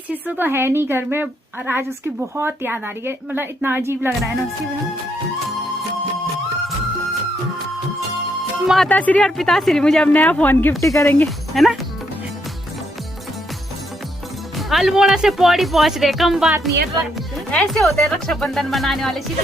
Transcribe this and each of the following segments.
शिशु तो है नहीं घर में और आज उसकी बहुत याद आ रही है। मतलब इतना अजीब लग रहा है ना उसकी बिना। माता श्री और पिता श्री मुझे अब नया फोन गिफ्ट करेंगे, है ना। अल्मोड़ा से पौड़ी पहुंच रहे, कम बात नहीं है। तो ऐसे होते हैं रक्षाबंधन मनाने वाले। सीधा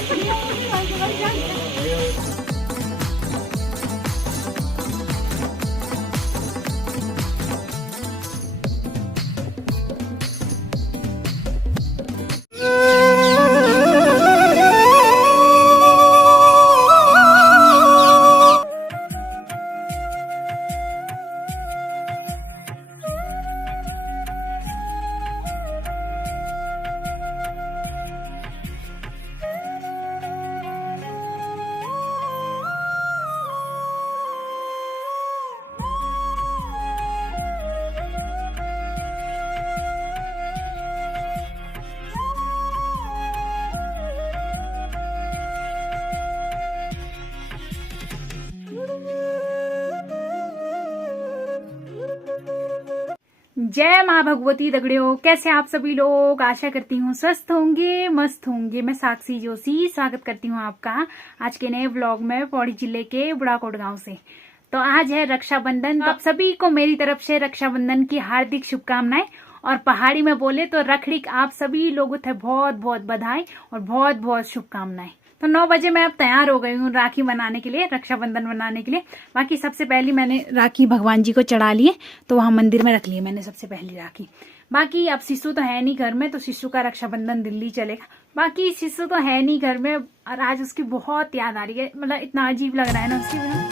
जय माँ भगवती दगड़ियों, कैसे आप सभी लोग। आशा करती हूँ स्वस्थ होंगे, मस्त होंगे। मैं साक्षी जोशी स्वागत करती हूँ आपका आज के नए व्लॉग में पौड़ी जिले के बुढ़ाकोट गांव से। तो आज है रक्षाबंधन। तो आप सभी को मेरी तरफ से रक्षाबंधन की हार्दिक शुभकामनाएं। और पहाड़ी में बोले तो रखड़ी आप सभी लोगों थे बहुत बहुत बधाई और बहुत बहुत शुभकामनाएं। तो 9 बजे मैं अब तैयार हो गई हूँ राखी बनाने के लिए, रक्षाबंधन बनाने के लिए। बाकी सबसे पहले मैंने राखी भगवान जी को चढ़ा लिए, तो वहां मंदिर में रख लिए मैंने सबसे पहली राखी। बाकी अब शिशु तो है नहीं घर में, तो शिशु का रक्षाबंधन दिल्ली चलेगा। बाकी शिशु तो है नहीं घर में और आज उसकी बहुत याद आ रही है। मतलब इतना अजीब लग रहा है ना उसकी बिना।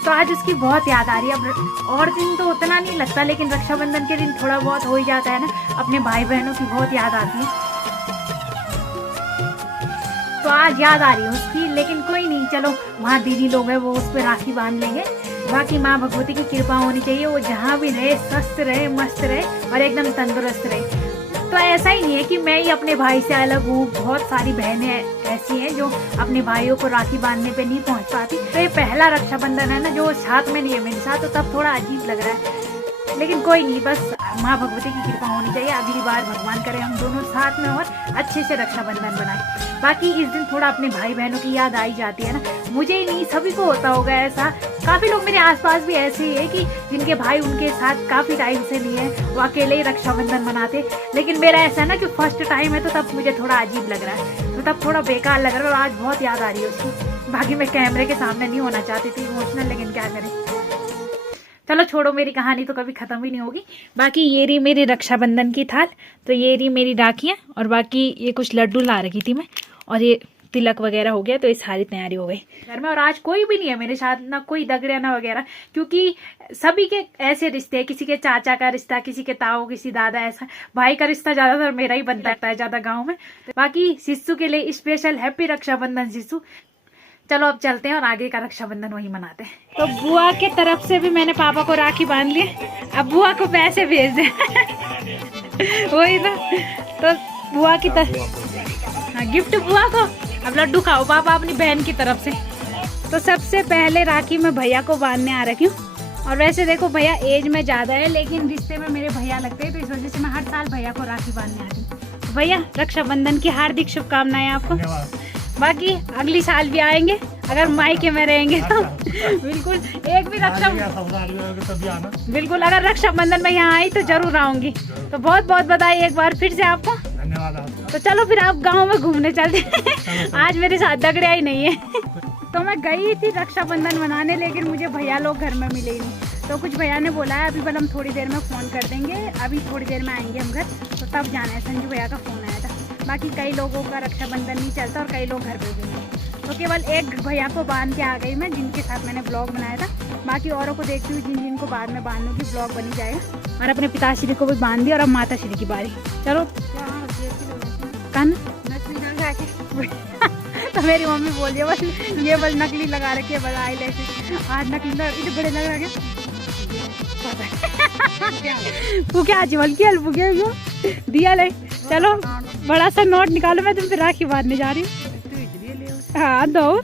तो आज उसकी बहुत याद आ रही है। अब और दिन तो उतना नहीं लगता, लेकिन रक्षाबंधन के दिन थोड़ा बहुत हो ही जाता है ना। अपने भाई बहनों की बहुत याद आती है, तो आज याद आ रही है उसकी। लेकिन कोई नहीं, चलो वहाँ दीदी लोग हैं, वो उस पर राखी बांध लेंगे। बाकी माँ भगवती की कृपा होनी चाहिए, वो जहाँ भी रहे स्वस्थ रहे, मस्त रहे और एकदम तंदुरुस्त रहे। तो ऐसा ही नहीं है कि मैं ही अपने भाई से अलग हूँ। बहुत सारी बहनें ऐसी हैं जो अपने भाइयों को राखी बांधने पे नहीं पहुँच पाती। तो ये पहला रक्षाबंधन है ना जो साथ में नहीं है मेरे साथ, तो तब थोड़ा अजीब लग रहा है। लेकिन कोई नहीं, बस माँ भगवती की कृपा होनी चाहिए। अगली बार भगवान करे हम दोनों साथ में और अच्छे से रक्षाबंधन बनाए। बाकी इस दिन थोड़ा अपने भाई बहनों की याद आई जाती है ना। मुझे ही नहीं, सभी को होता होगा ऐसा। काफी लोग मेरे आसपास भी ऐसे ही है कि जिनके भाई उनके साथ काफी टाइम से नहीं है, वो अकेले ही रक्षाबंधन मनाते। लेकिन मेरा ऐसा है ना कि फर्स्ट टाइम है, तो तब मुझे थोड़ा अजीब लग रहा है, तो तब थोड़ा बेकार लग रहा है। और आज बहुत याद आ रही है उसकी। बाकी मैं कैमरे के सामने नहीं होना चाहती थी इमोशनल, लेकिन क्या करें। चलो छोड़ो, मेरी कहानी तो कभी खत्म ही नहीं होगी। बाकी ये रही मेरी रक्षाबंधन की थाल, तो ये रही मेरी राखियाँ, और बाकी ये कुछ लड्डू ला रखी थी मैं, और ये तिलक वगैरह हो गया। तो ये सारी तैयारी हो गई घर में। और आज कोई भी नहीं है मेरे साथ, ना कोई दगड़िया ना वगैरह, क्योंकि सभी के ऐसे रिश्ते हैं। किसी के चाचा का रिश्ता, किसी के ताऊ, किसी दादा, ऐसा भाई का रिश्ता ज्यादातर मेरा ही बनता है ज्यादा गाँव में। बाकी शिशु के लिए स्पेशल हैप्पी रक्षाबंधन शिशु। चलो अब चलते हैं और आगे का रक्षाबंधन वही मनाते हैं। तो बुआ के तरफ से भी मैंने पापा को राखी बांध ली। अब बुआ को पैसे भेज दे वही ना, तो बुआ की तरफ गिफ्ट बुआ को। अब लड्डू खाओ पापा अपनी बहन की तरफ से। तो सबसे पहले राखी मैं भैया को बांधने आ रखी हूँ। और वैसे देखो भैया एज में ज्यादा है, लेकिन रिश्ते में मेरे भैया लगते हैं, तो इस वजह से मैं हर साल भैया को राखी बांधने आती हूँ। भैया रक्षाबंधन की हार्दिक शुभकामनाएं आपको। बाकी अगली साल भी आएंगे, अगर मायके में रहेंगे तो बिल्कुल। एक भी बिल्कुल अगर रक्षाबंधन में यहाँ आई तो जरूर आऊंगी। तो बहुत बहुत बधाई एक बार फिर से आपको, धन्यवाद। तो चलो फिर आप गांव में घूमने चलते आज मेरे साथ दगड़िया ही नहीं है। तो मैं गई थी रक्षाबंधन मनाने, लेकिन मुझे भैया लोग घर में मिले ही नहीं। तो कुछ भैया ने बोला है अभी बल हम थोड़ी देर में फ़ोन कर देंगे, अभी थोड़ी देर में आएंगे हम घर, तो तब जाना है। संजू भैया का फ़ोन आया था। बाकी कई लोगों का रक्षाबंधन नहीं चलता और कई लोग घर पे भी नहीं। तो केवल एक भैया को बांध के आ गई मैं, जिनके साथ मैंने ब्लॉग बनाया था। बाकी औरों को देखती हूँ, जिन जिनको बाद में बांधूंगी ब्लॉग बनी जाएगा। और अपने पिताश्री को भी बांध दिया, और अब माता श्री की बारी। चलो कन तो मेरी मम्मी बोलिए बस ये बस नकली लगा रखी है, बस आई लेके आज नकली इतने बड़े लग रहे तू क्या जीवन की हेल्प दिया ले। चलो बड़ा सा नोट निकालो, मैं तुम पे राखी बांधने जा रही हूँ। हाँ दो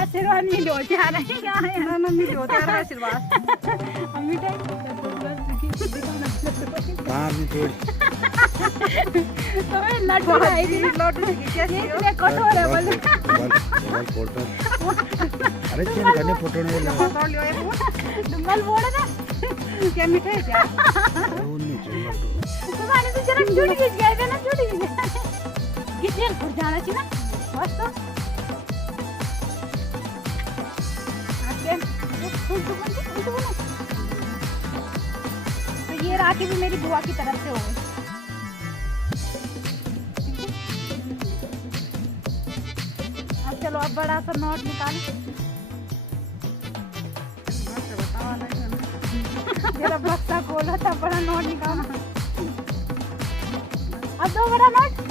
आशीर्वाद मिलो जा रहे हैं क्या है ना मिली होता है आशीर्वाद। मिठाई कहाँ भी थोड़ी तो लड्डू लाई थी ना लड्डू की कैसी हो? इतने कठोर है बोले मोबाइल फोटो अरे चल करने फोटो नहीं लगा तोड़ लियो ये डुम्बल बोले ना क्या मिठाई क्या? वो नहीं चल लड्डू तुम्हारे तो जरा झूठ खींच गए थे ना झूठ खींच गए कितने घर जाना चाहिए ना बस तो आपके तो ये राखी भी मेरी बुआ की तरफ से हो गई। अब चलो अब बड़ा सा नोट निकालो मेरा बक्सा खोला था बड़ा नोट निकालो अब दो बड़ा नोट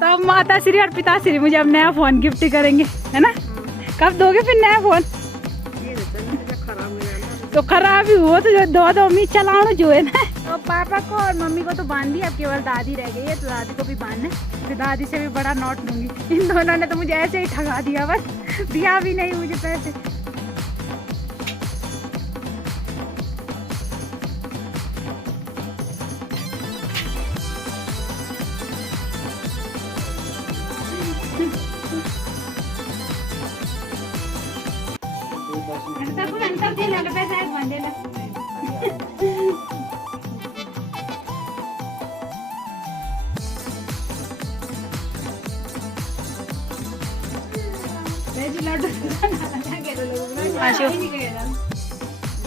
तो अब माता श्री और पिता श्री मुझे अब नया फोन गिफ्ट करेंगे है ना कब दोगे फिर नया फोन तो खराब ही हुआ तो जो दो मी चलाओ जो है ना तो पापा को और मम्मी को तो बांध दी अब केवल दादी रह गई है तो दादी को भी बांधना फिर दादी से भी बड़ा नोट लूंगी इन दोनों ने तो मुझे ऐसे ही ठगा दिया बस दिया भी नहीं मुझे पैसे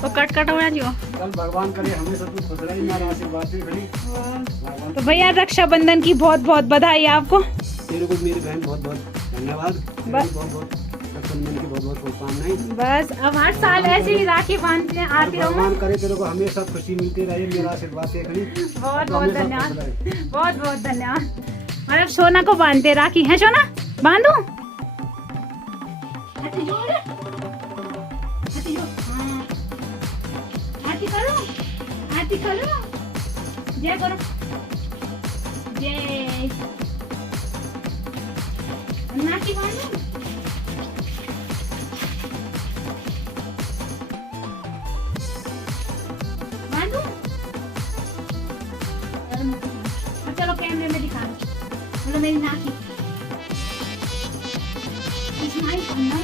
तो कट हो जो कल भगवान करे हमेशा तू खुश रही मेरा आशीर्वाद से खड़ी तो भैया रक्षाबंधन की बहुत बहुत बधाई आपको तेरे को मेरी बहन बहुत बहुत धन्यवाद बहुत बहुत रक्षाबंधन की बहुत बहुत शुभकामनाएं बस अब हर साल ऐसे ही राखी बांधने आती रहूं भगवान करे तेरे को हमेशा खुशी मिलती रहे मेरा आशीर्वाद से खड़ी बहुत बहुत धन्यवाद बहुत बहुत धन्यवाद और अब सोना को बांधते राखी है सोना बांधू आरती करो जय करो जय नाकी बांधू बांधू चलो कैमरे में दिखा दो बोलो मेरी नाकी स्माइल करना है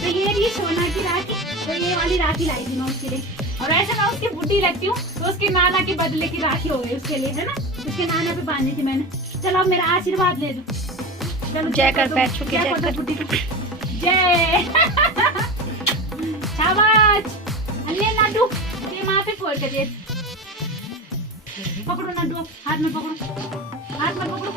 तो ये सोना की राखी तो ये वाली राखी लाई थी मैं उसके लिए और ऐसे मैं उसकी बुड्ढी लगती हूँ तो उसके नाना के बदले की राखी हो गई उसके लिए है ना उसके नाना पे बांधी थी मैंने चलो अब मेरा आशीर्वाद ले दो चलो जय कर पैर छू के जय कर बुड्ढी को जय शाबाश अन्य लड्डू ये माँ पे फोड़ के दे पकड़ो लड्डू हाथ में पकड़ो हाथ में पकड़ो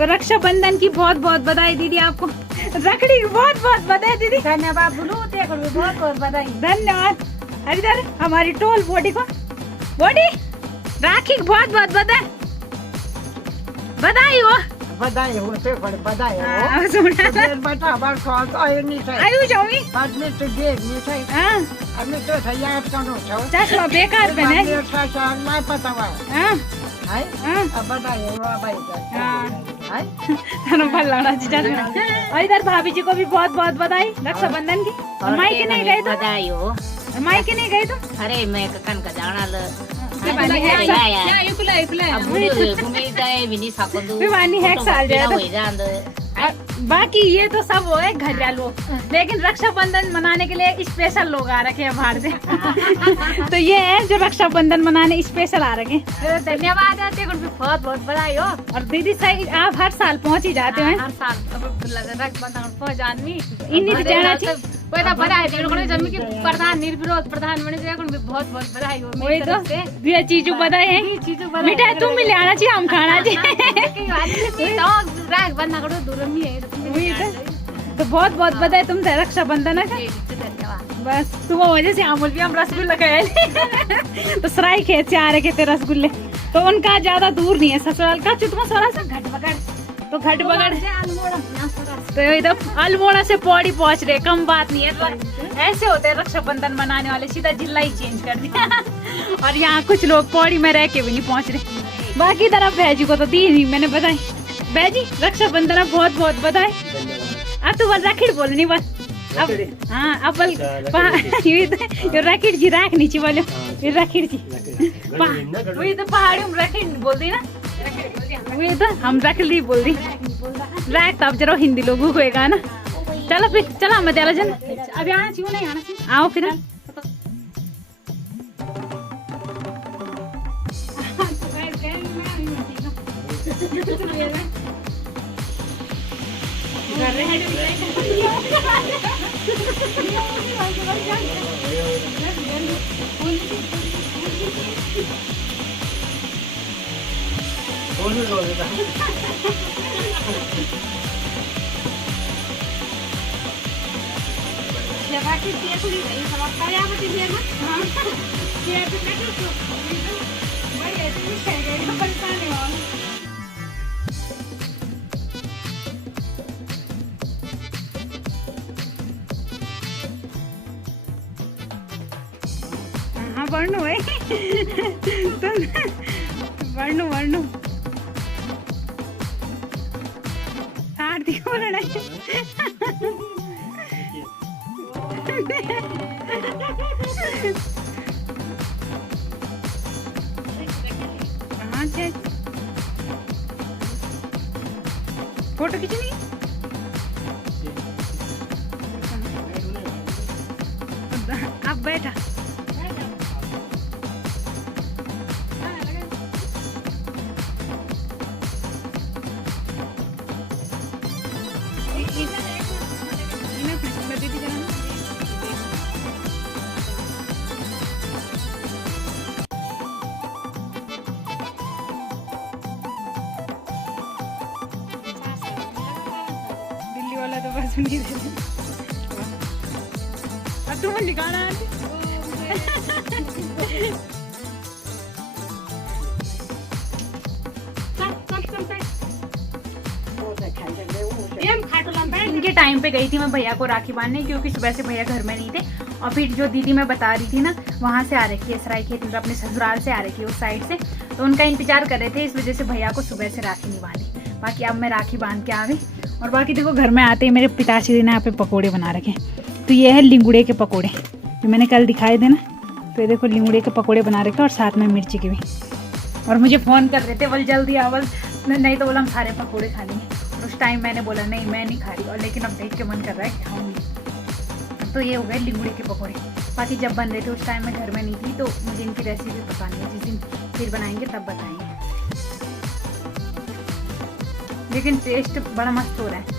तो रक्षाबंधन की बहुत बहुत बधाई दीदी आपको रखड़ी की बहुत बहुत बधाई दीदी धन्यवाद बहुत बहुत बधाई धन्यवाद हरिधर हमारी टोल बॉडी को बॉडी राखी की बहुत बहुत बधाई बधाई हो बधाई हो ते बधाई हो बता बार कॉल आयो नहीं था आयु जाऊंगी बाद में तो दे नहीं था हां अब तो याद करो छो चश्मा बेकार बने मेरे साथ नहीं पता हुआ हां है अब बधाई हो भाई हां है थानो भल लड़ा जी चश्मा और इधर भाभी जी को भी बहुत बहुत बधाई रक्षाबंधन की मायके नहीं गए तो बधाई हो मायके नहीं गए तो अरे मैं ककन का जाना ल Bani hack साल बाकी ये तो सब वो है घरेलू, लेकिन रक्षाबंधन मनाने के लिए स्पेशल लोग आ रखे हैं बाहर से। तो ये है जो रक्षाबंधन मनाने स्पेशल आ रखे हैं। धन्यवाद बहुत बहुत बधाई हो। और दीदी सही आप हर साल पहुंच ही जाते हैं। हर साल रक्षाबंधन पहुंच आदमी इन्हीं जाना चाहिए। बधाई जमी की प्रधान निर्विरोध प्रधान बने बहुत बहुत बधाई हो। वही तो ये चीजों बधाई है, मिठाई तुम भी ले आना चाहिए, हम खाना चाहिए। तो बहुत बहुत बधाई तुमसे रक्षाबंधन है। बस तुम वजह से अमूल भी हम रसगुल्ला खाए। तो सराय खेत से आ रहे थे रसगुल्ले, तो उनका ज्यादा दूर नहीं है ससुराल का, चुटमा सोरा से घट बगड़, तो घट बगड़ तो एकदम अल्मोड़ा से पौड़ी पहुंच रहे, कम बात नहीं है। तो ऐसे होते हैं रक्षाबंधन मनाने वाले, सीधा जिला ही चेंज कर दिया। और यहाँ कुछ लोग पौड़ी में रह के भी नहीं पहुंच रहे। बाकी तरफ भैजी को तो दी नहीं मैंने बधाई। भैजी रक्षाबंधन बहुत बहुत बधाई। अब तो बस रखिड़ बोलनी बस अब। हाँ अब रखिड़ जी राख नीचे बोलो, रखिड़ जी वही तो पहाड़ी में रखिड़ बोल दी ना, वही तो हम रखड़ी बोल दी। राख तो अब जरा हिंदी लोगों को ना। चलो फिर चलो मैं चला जन अभी आना चाहिए नहीं आना चाहिए, आओ फिर। हाँ वर्णु है वर्णु वर्णु आरती को लड़ाई। फोटो खींचनी अब बैठा तो बस नहीं देते। अब तुम निकाला इनके टाइम पे गई थी मैं भैया को राखी बांधने, क्योंकि सुबह से भैया घर में नहीं थे। और फिर जो दीदी मैं बता रही थी ना, वहाँ से आ रखी है सराय खेत, मतलब अपने ससुराल से आ रखी है उस साइड से, तो उनका इंतजार कर रहे थे, इस वजह से भैया को सुबह से राखी नहीं बांधी। बाकी अब मैं राखी बांध के आ गई। और बाकी देखो घर में आते ही मेरे पिताश्री ने यहाँ पे पकोड़े बना रखे। तो ये है लिंगुड़े के पकोड़े जो मैंने कल दिखाए थे ना, तो ये देखो लिंगुड़े के पकोड़े बना रखे और साथ में मिर्ची के भी। और मुझे फ़ोन कर रहे थे बोल जल्दी आ, बोल नहीं तो बोला हम सारे पकोड़े खा लेंगे। और उस टाइम मैंने बोला नहीं मैं नहीं खा रही, और लेकिन अब देख के मन कर रहा है खाऊंगी। तो ये हो गए लिंगुड़े के पकोड़े। बाकी जब बन रहे थे उस टाइम मैं घर में नहीं थी, तो मुझे इनकी रेसिपी पता नहीं है, जिस दिन फिर बनाएंगे तब बताएंगे। लेकिन टेस्ट बड़ा मस्त हो रहा है।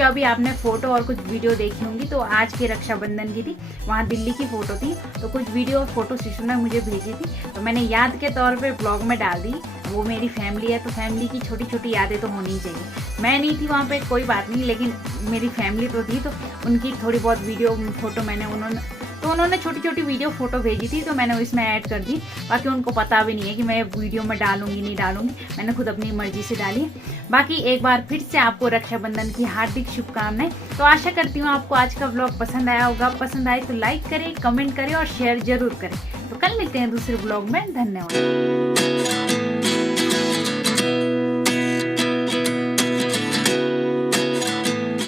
जो अभी आपने फोटो और कुछ वीडियो देखी होंगी तो आज के रक्षाबंधन की थी, वहाँ दिल्ली की फोटो थी। तो कुछ वीडियो और फोटो शिशु ने मुझे भेजी थी, तो मैंने याद के तौर पे ब्लॉग में डाल दी। वो मेरी फैमिली है, तो फैमिली की छोटी छोटी यादें तो होनी चाहिए। मैं नहीं थी वहाँ पे, कोई बात नहीं, लेकिन मेरी फैमिली तो थी, तो उनकी थोड़ी बहुत वीडियो फोटो उन्होंने छोटी छोटी वीडियो फोटो भेजी थी, तो मैंने इसमें ऐड कर दी। बाकी उनको पता भी नहीं है कि मैं वीडियो में डालूंगी नहीं डालूंगी, मैंने खुद अपनी मर्जी से डाली है। बाकी एक बार फिर से आपको रक्षाबंधन की हार्दिक शुभकामनाएं। तो आशा करती हूँ आपको आज का व्लॉग पसंद आया होगा। पसंद आए तो लाइक करें, कमेंट करें और शेयर जरूर करें। तो कल मिलते हैं दूसरे व्लॉग में। धन्यवाद।